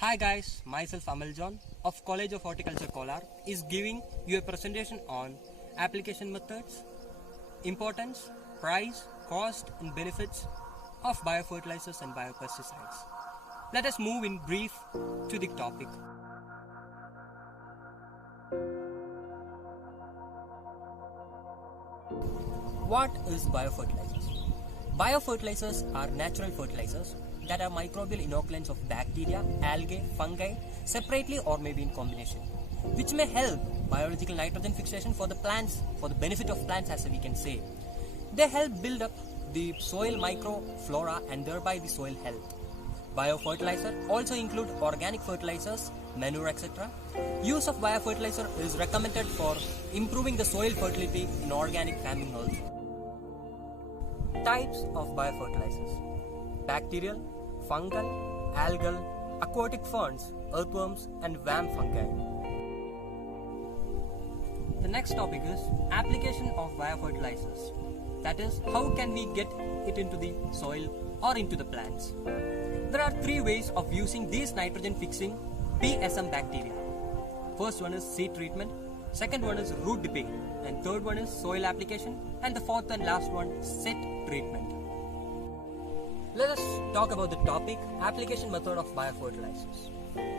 Hi guys, myself Amal John of College of Horticulture Kolar is giving you a presentation on application methods, importance, price, cost and benefits of biofertilizers and biopesticides. Let us move in brief to the topic. What is biofertilizers? Biofertilizers are natural fertilizers that are microbial inoculants of bacteria, algae, fungi, separately or maybe in combination, which may help biological nitrogen fixation for the plants, for the benefit of plants as we can say. They help build up the soil microflora and thereby the soil health. Biofertilizer also include organic fertilizers, manure, etc. Use of biofertilizer is recommended for improving the soil fertility in organic farming also. Types of biofertilizers: bacterial, fungal, algal, aquatic ferns, earthworms and worm fungi. The next topic is application of biofertilizers. That is, how can we get it into the soil or into the plants? There are three ways of using these nitrogen fixing PSM bacteria. First one is seed treatment, second one is root dipping, and third one is soil application, and the fourth and last one set treatment. Let us talk about the topic application method of biofertilizers.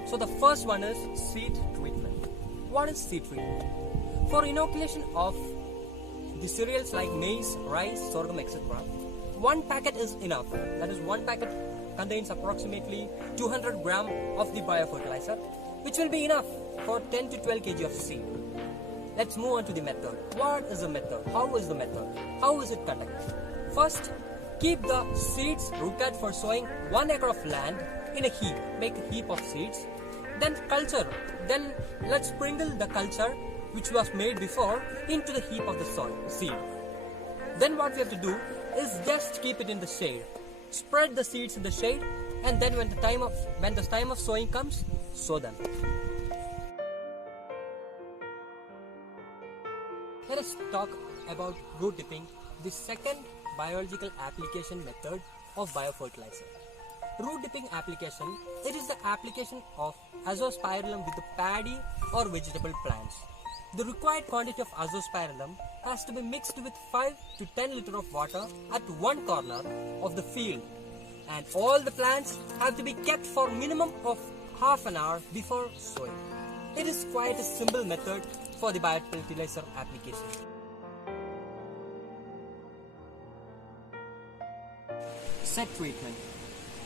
So the first one is seed treatment. What is seed treatment? For inoculation of the cereals like maize, rice, sorghum, etc., one packet is enough. That is, one packet contains approximately 200 gram of the biofertilizer, which will be enough for 10 to 12 kg of seed. Let's move on to the method. What is the method? How is the method? How is it conducted? First, keep the seeds rooted for sowing 1 acre of land in a heap. Make a heap of seeds. Then culture. Then let's sprinkle the culture which was made before into the heap of the seed. Then what we have to do is just keep it in the shade. Spread the seeds in the shade, and then when the time of sowing comes, sow them. Let us talk about root dipping, the second biological application method of biofertilizer. Root dipping application, it is the application of azospirillum with the paddy or vegetable plants. The required quantity of azospirillum has to be mixed with 5 to 10 liters of water at one corner of the field, and all the plants have to be kept for minimum of half an hour before sowing. It is quite a simple method for the biofertilizer application. Set treatment.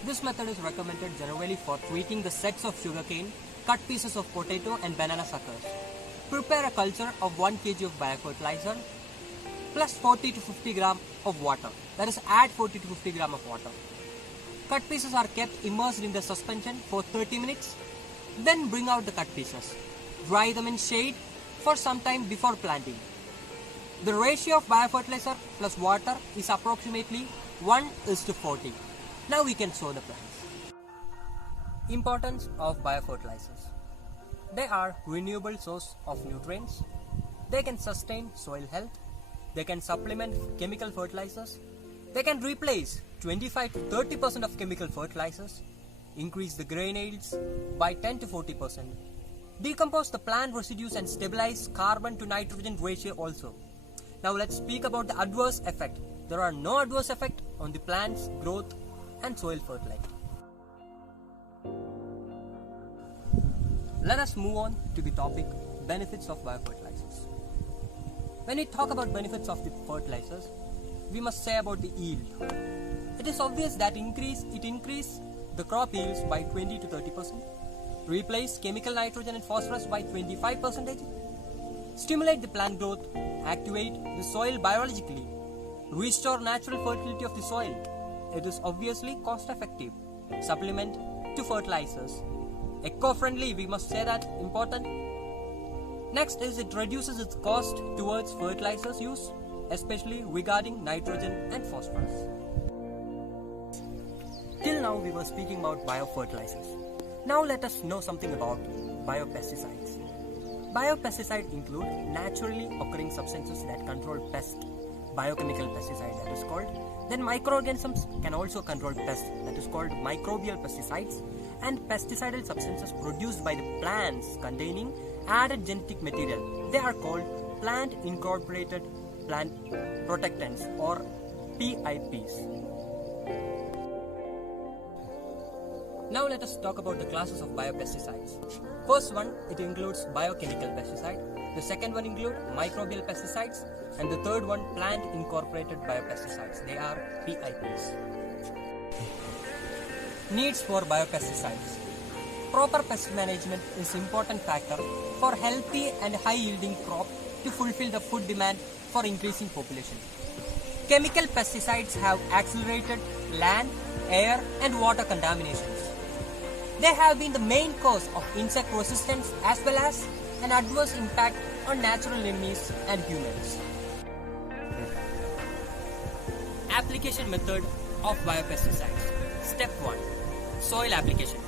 This method is recommended generally for treating the sets of sugarcane, cut pieces of potato and banana suckers. Prepare a culture of 1 kg of biofertilizer plus 40 to 50 gram of water. That is, add 40 to 50 gram of water. Cut pieces are kept immersed in the suspension for 30 minutes. Then bring out the cut pieces. Dry them in shade for some time before planting. The ratio of biofertilizer plus water is approximately 1:40. Now we can sow the plants. Importance of biofertilizers. They are renewable source of nutrients. They can sustain soil health. They can supplement chemical fertilizers. They can replace 25 to 30% of chemical fertilizers, increase the grain yields by 10 to 40%, decompose the plant residues and stabilize carbon to nitrogen ratio also. Now let's speak about the adverse effect. There are no adverse effect on the plant's growth and soil fertility. Let us move on to the topic benefits of biofertilizers. When we talk about benefits of the fertilizers, we must say about the yield. It is obvious that it increase the crop yields by 20 to 30%, replace chemical nitrogen and phosphorus by 25%, stimulate the plant growth, activate the soil biologically, restore natural fertility of the soil. It is obviously cost effective. Supplement to fertilizers. Eco-friendly, we must say that, important. Next is it reduces its cost towards fertilizers use, especially regarding nitrogen and phosphorus. Till now we were speaking about biofertilizers. Now let us know something about biopesticides. Biopesticides include naturally occurring substances that control pests. Biochemical pesticide, that is called. Then microorganisms can also control pests, that is called microbial pesticides. and pesticidal substances produced by the plants containing added genetic material. They are called plant incorporated plant protectants or PIPs. Now let us talk about the classes of biopesticides. First one, it includes biochemical pesticide. The second one include microbial pesticides, and the third one, plant incorporated biopesticides. They are PIPs. Needs for biopesticides. Proper pest management is important factor for healthy and high yielding crop to fulfill the food demand for increasing population. Chemical pesticides have accelerated land, air and water contaminations. They have been the main cause of insect resistance as well as an adverse impact on natural enemies and humans. Application method of biopesticides. Step 1. Soil application.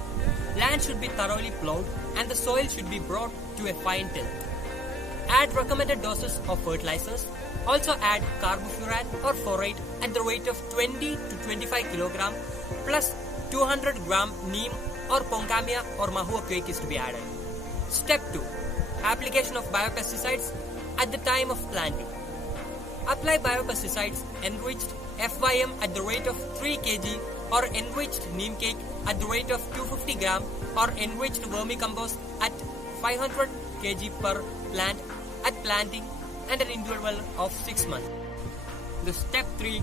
Land should be thoroughly plowed and the soil should be brought to a fine till. Add recommended doses of fertilizers. Also add carbofuran or phorate at the rate of 20 to 25 kg plus 200 gram neem or pongamia or mahua cake is to be added. Step 2. Application of biopesticides at the time of planting. Apply biopesticides enriched FYM at the rate of 3 kg or enriched neem cake at the rate of 250 gram or enriched vermicompost at 500 kg per plant at planting and an interval of 6 months. The step 3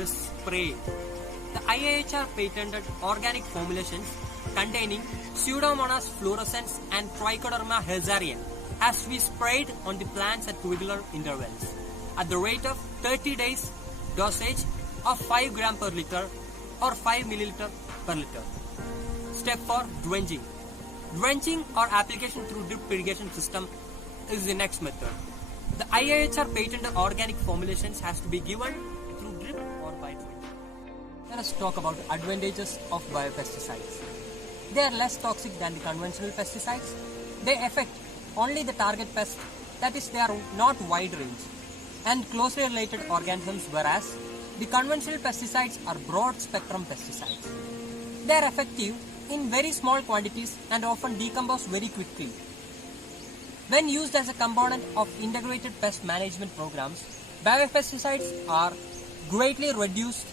is spray. The IIHR patented organic formulations containing Pseudomonas fluorescens and Trichoderma hazarian has to be sprayed on the plants at regular intervals at the rate of 30 days dosage of 5 gram per liter or 5 milliliter per liter. Step 4. Drenching. Drenching or application through drip irrigation system is the next method. The IIHR patented organic formulations has to be given through drip or by drenching. Let us talk about the advantages of biopesticides. They are less toxic than the conventional pesticides. They affect only the target pest, that is, they are not wide range and closely related organisms, whereas the conventional pesticides are broad spectrum pesticides. They are effective in very small quantities and often decompose very quickly. When used as a component of integrated pest management programs, biopesticides are greatly reduce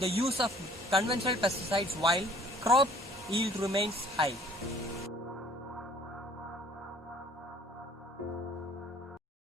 the use of conventional pesticides while crop yield remains high.